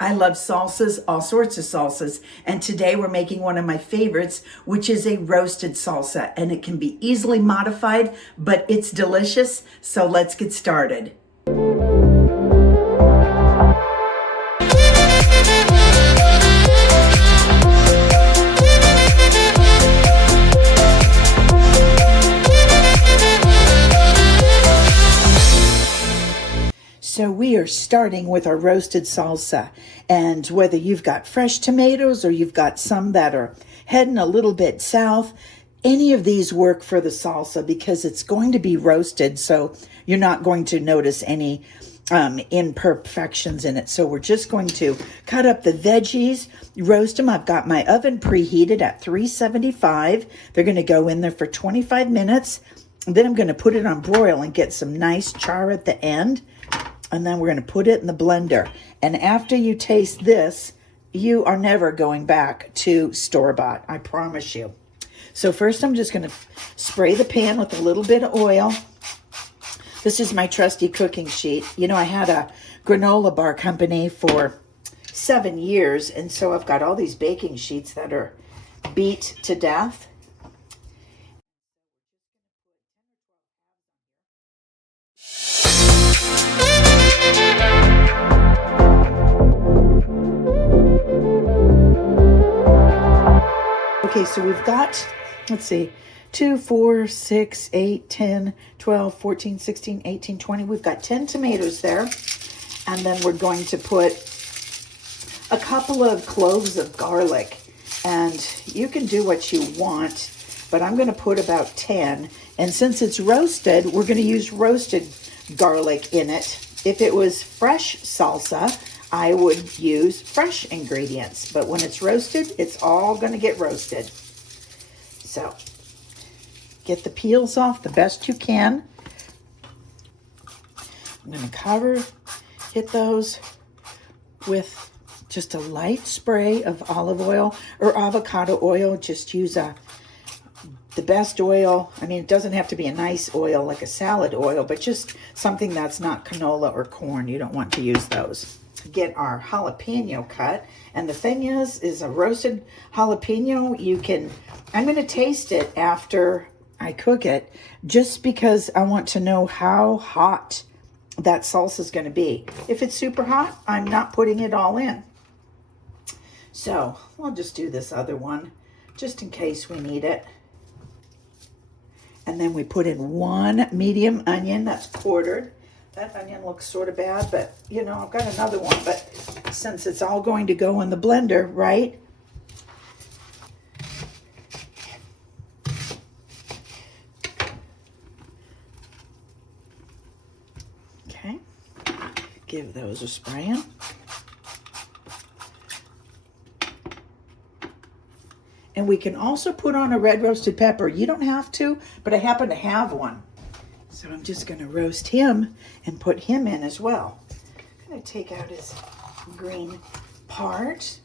I love salsas, all sorts of salsas, and today we're making one of my favorites, which is a roasted salsa, and it can be easily modified, but it's delicious, so let's get started. So we are starting with our roasted salsa, and whether you've got fresh tomatoes or you've got some that are heading a little bit south, any of these work for the salsa because it's going to be roasted, so you're not going to notice any imperfections in it. So we're just going to cut up the veggies, roast them. I've got my oven preheated at 375. They're going to go in there for 25 minutes. Then I'm going to put it on broil and get some nice char at the end. And then we're going to put it in the blender. And after you taste this, you are never going back to store-bought, I promise you. So first I'm just going to spray the pan with a little bit of oil. This is my trusty cooking sheet. You know, I had a granola bar company for 7 years, and so I've got all these baking sheets that are beat to death. Okay, so we've got, let's see, 2, 4, 6, 8, 10, 12, 14, 16, 18, 20. We've got 10 tomatoes there. And then we're going to put a couple of cloves of garlic. And you can do what you want, but I'm going to put about 10. And since it's roasted, we're going to use roasted garlic in it. If it was fresh salsa, I would use fresh ingredients, but when it's roasted, it's all going to get roasted. So get the peels off the best you can. I'm going to hit those with just a light spray of olive oil or avocado oil. Just use the best oil. I mean, it doesn't have to be a nice oil like a salad oil, but just something that's not canola or corn. You don't want to use those. Get our jalapeno cut, and the thing is a roasted jalapeno, I'm going to taste it after I cook it, just because I want to know how hot that salsa is going to be. If it's super hot, I'm not putting it all in. So I'll just do this other one just in case we need it. And then we put in 1 medium onion that's quartered. That onion looks sort of bad, but you know, I've got another one, but since it's all going to go in the blender, right? Okay, give those a spraying. And we can also put on a red roasted pepper. You don't have to, but I happen to have one. So I'm just going to roast him and put him in as well. I'm going to take out his green part,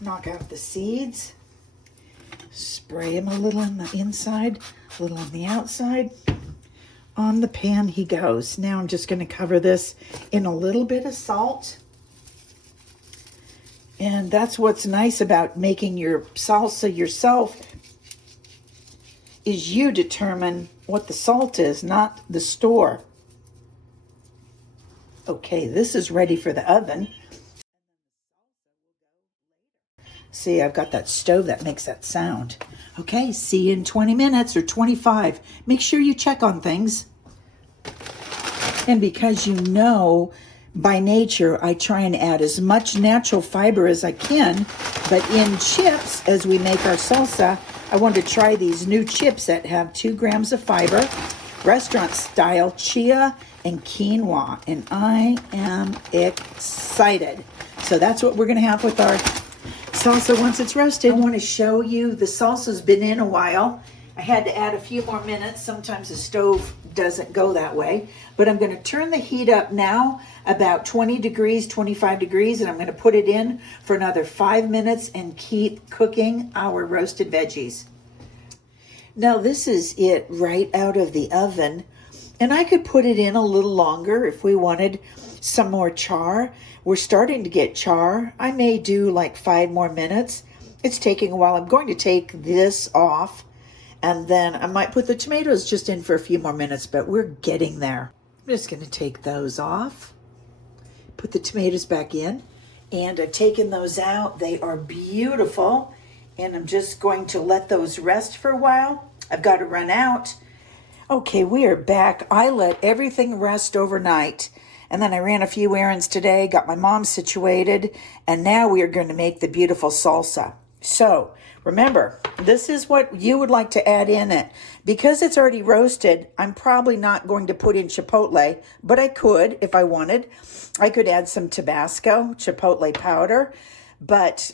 knock out the seeds, spray him a little on the inside, a little on the outside. On the pan he goes. Now I'm just going to cover this in a little bit of salt. And that's what's nice about making your salsa yourself, is you determine what the salt is, not the store. Okay, this is ready for the oven. See, I've got that stove that makes that sound. Okay, see you in 20 minutes or 25. Make sure you check on things. And because you know, by nature, I try and add as much natural fiber as I can, but in chips, as we make our salsa, I want to try these new chips that have 2 grams of fiber, restaurant style chia and quinoa, and I am excited. So that's what we're going to have with our salsa once it's roasted. I want to show you the salsa's been in a while. I had to add a few more minutes. Sometimes the stove doesn't go that way, but I'm going to turn the heat up now about 20 degrees, 25 degrees, and I'm going to put it in for another 5 minutes and keep cooking our roasted veggies. Now this is it right out of the oven, and I could put it in a little longer if we wanted some more char. we're starting to get char. I may do like 5 more minutes. It's taking a while. I'm going to take this off, and then I might put the tomatoes just in for a few more minutes, but we're getting there. I'm just going to take those off, put the tomatoes back in, and I've taken those out. They are beautiful, and I'm just going to let those rest for a while. I've got to run out. Okay, we are back. I let everything rest overnight, and then I ran a few errands today, got my mom situated, and now we are going to make the beautiful salsa. So remember, this is what you would like to add in it. Because it's already roasted, I'm probably not going to put in chipotle, but I could if I wanted. I could add some Tabasco, chipotle powder, but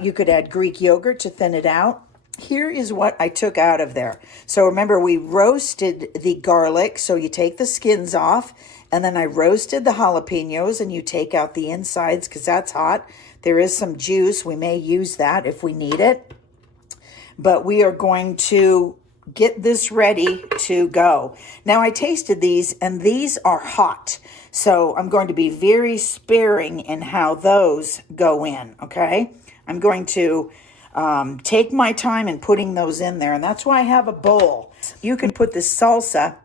you could add Greek yogurt to thin it out. Here is what I took out of there. So remember, we roasted the garlic, so you take the skins off, and then I roasted the jalapeños, and you take out the insides because that's hot. There is some juice. We may use that if we need it. But we are going to get this ready to go. Now, I tasted these, and these are hot. So I'm going to be very sparing in how those go in, okay? I'm going to take my time in putting those in there, and that's why I have a bowl. You can put this salsa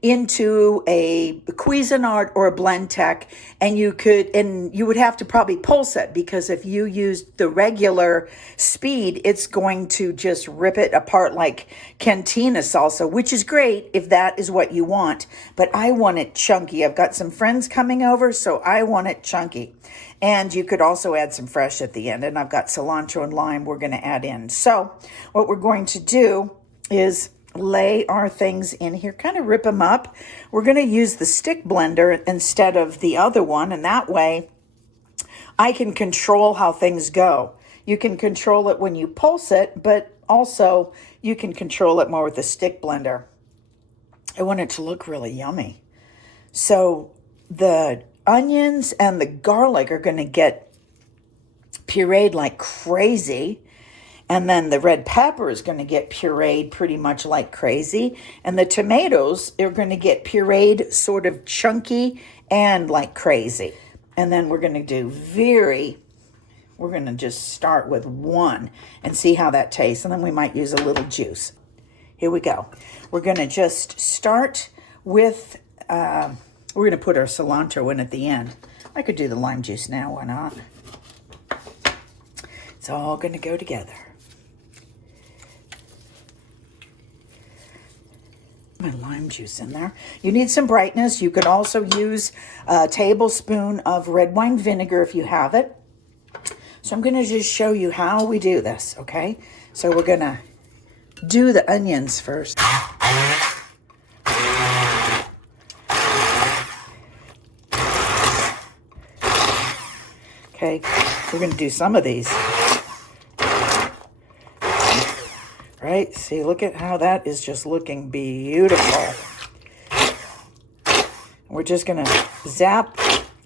into a Cuisinart or a Blendtec, and you would have to probably pulse it, because if you used the regular speed, it's going to just rip it apart like cantina salsa, which is great if that is what you want, but I want it chunky. I've got some friends coming over, so I want it chunky. And you could also add some fresh at the end, and I've got cilantro and lime we're going to add in. So what we're going to do is lay our things in here, kind of rip them up. We're going to use the stick blender instead of the other one, and that way I can control how things go. You can control it when you pulse it, but also you can control it more with the stick blender. I want it to look really yummy. So the onions and the garlic are going to get pureed like crazy. And then the red pepper is going to get pureed pretty much like crazy. And the tomatoes are going to get pureed sort of chunky and like crazy. And then we're going to do we're going to just start with one and see how that tastes. And then we might use a little juice. Here we go. We're going to just start with, we're going to put our cilantro in at the end. I could do the lime juice now, why not? It's all going to go together. My lime juice in there. You need some brightness. You could also use a tablespoon of red wine vinegar if you have it. So I'm going to just show you how we do this, okay? So we're going to do the onions first. Okay, we're going to do some of these. Right? See, look at how that is just looking beautiful. We're just going to zap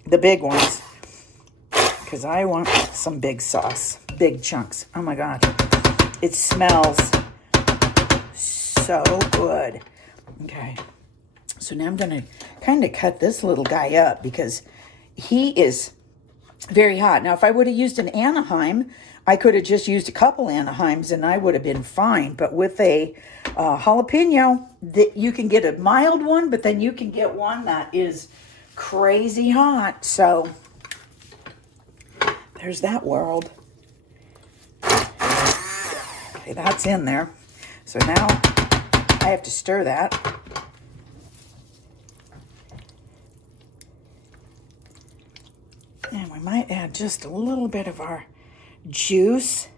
the big ones because I want some big sauce, big chunks. Oh my God. It smells so good. Okay. So now I'm going to kind of cut this little guy up because he is very hot. Now, if I would have used an Anaheim, I could have just used a couple Anaheims and I would have been fine. But with a jalapeno, you can get a mild one, but then you can get one that is crazy hot. So there's that world. Okay, that's in there. So now I have to stir that. And we might add just a little bit of our juice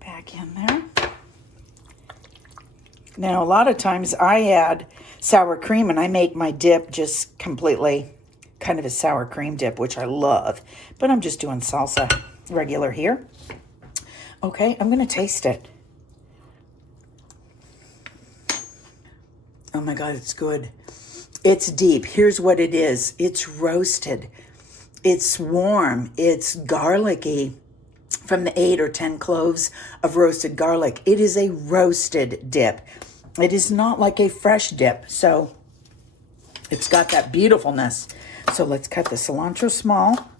back in there. Now, a lot of times I add sour cream and I make my dip just completely kind of a sour cream dip, which I love. But I'm just doing salsa regular here. Okay, I'm going to taste it. Oh my God, it's good. It's deep. Here's what it is. It's roasted. It's warm. It's garlicky from the 8 or 10 cloves of roasted garlic. It is a roasted dip. It is not like a fresh dip. So it's got that beautifulness. So let's cut the cilantro small.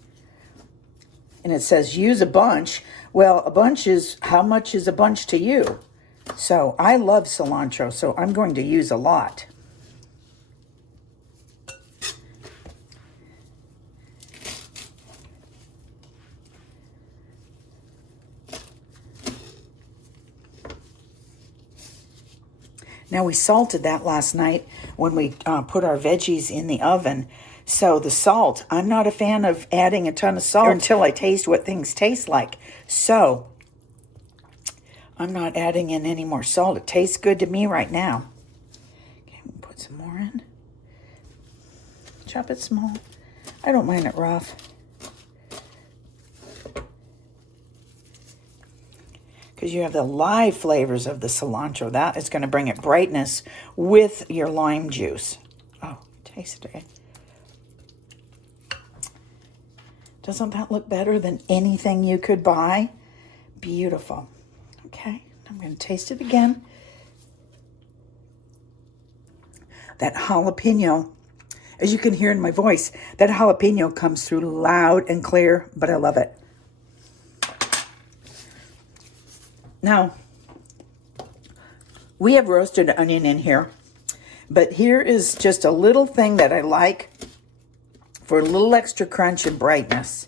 And it says use a bunch. Well, a bunch is, how much is a bunch to you? So I love cilantro, so I'm going to use a lot. Now, we salted that last night when we put our veggies in the oven. So the salt, I'm not a fan of adding a ton of salt until I taste what things taste like. So I'm not adding in any more salt. It tastes good to me right now. Okay, we'll put some more in. Chop it small. I don't mind it rough. Because you have the live flavors of the cilantro. That is going to bring it brightness with your lime juice. Oh, taste it. Doesn't that look better than anything you could buy? Beautiful. Okay, I'm going to taste it again. That jalapeno, as you can hear in my voice, that jalapeno comes through loud and clear, but I love it. Now, we have roasted onion in here, but here is just a little thing that I like for a little extra crunch and brightness.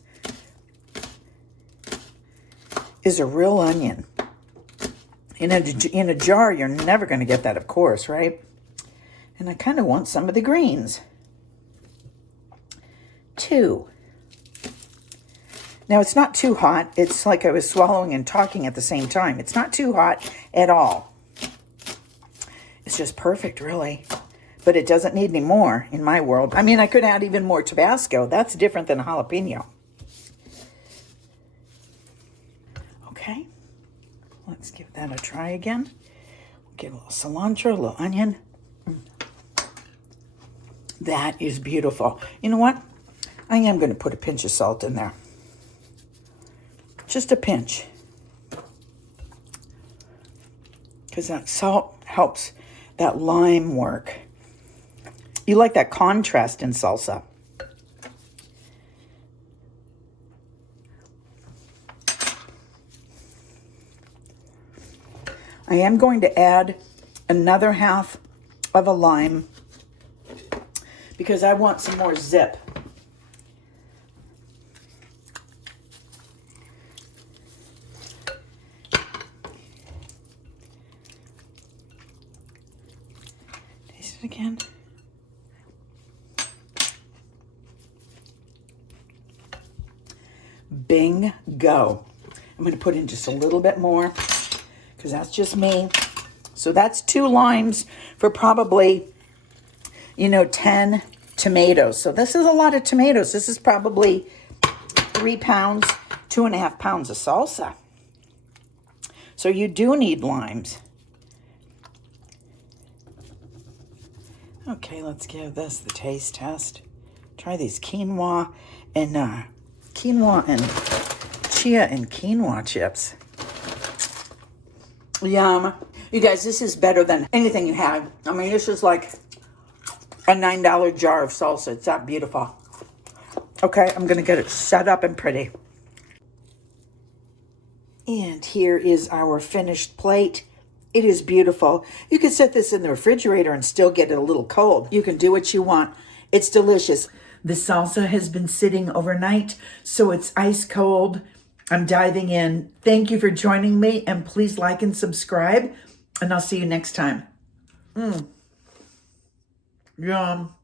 Is a real onion. In a jar, you're never going to get that, of course, right? And I kind of want some of the greens. 2. Now, it's not too hot. It's like I was swallowing and talking at the same time. It's not too hot at all. It's just perfect, really. But it doesn't need any more in my world. I mean, I could add even more Tabasco. That's different than a jalapeno. Okay. Let's give that a try again. Get a little cilantro, a little onion. That is beautiful. You know what? I am going to put a pinch of salt in there. Just a pinch. Because that salt helps that lime work. You like that contrast in salsa. I am going to add another half of a lime because I want some more zip. Taste it again. Bingo. I'm going to put in just a little bit more because that's just me. So that's 2 limes for probably, 10 tomatoes. So this is a lot of tomatoes. This is probably 3 pounds, 2.5 pounds of salsa. So you do need limes. Okay, let's give this the taste test. Try these quinoa and chia and quinoa chips. Yum. You guys, this is better than anything you had. I mean, this is like a $9 jar of salsa. It's that beautiful. Okay, I'm going to get it set up and pretty. And here is our finished plate. It is beautiful. You can set this in the refrigerator and still get it a little cold. You can do what you want. It's delicious. The salsa has been sitting overnight, so it's ice cold. I'm diving in. Thank you for joining me, and please like and subscribe, and I'll see you next time. Yum.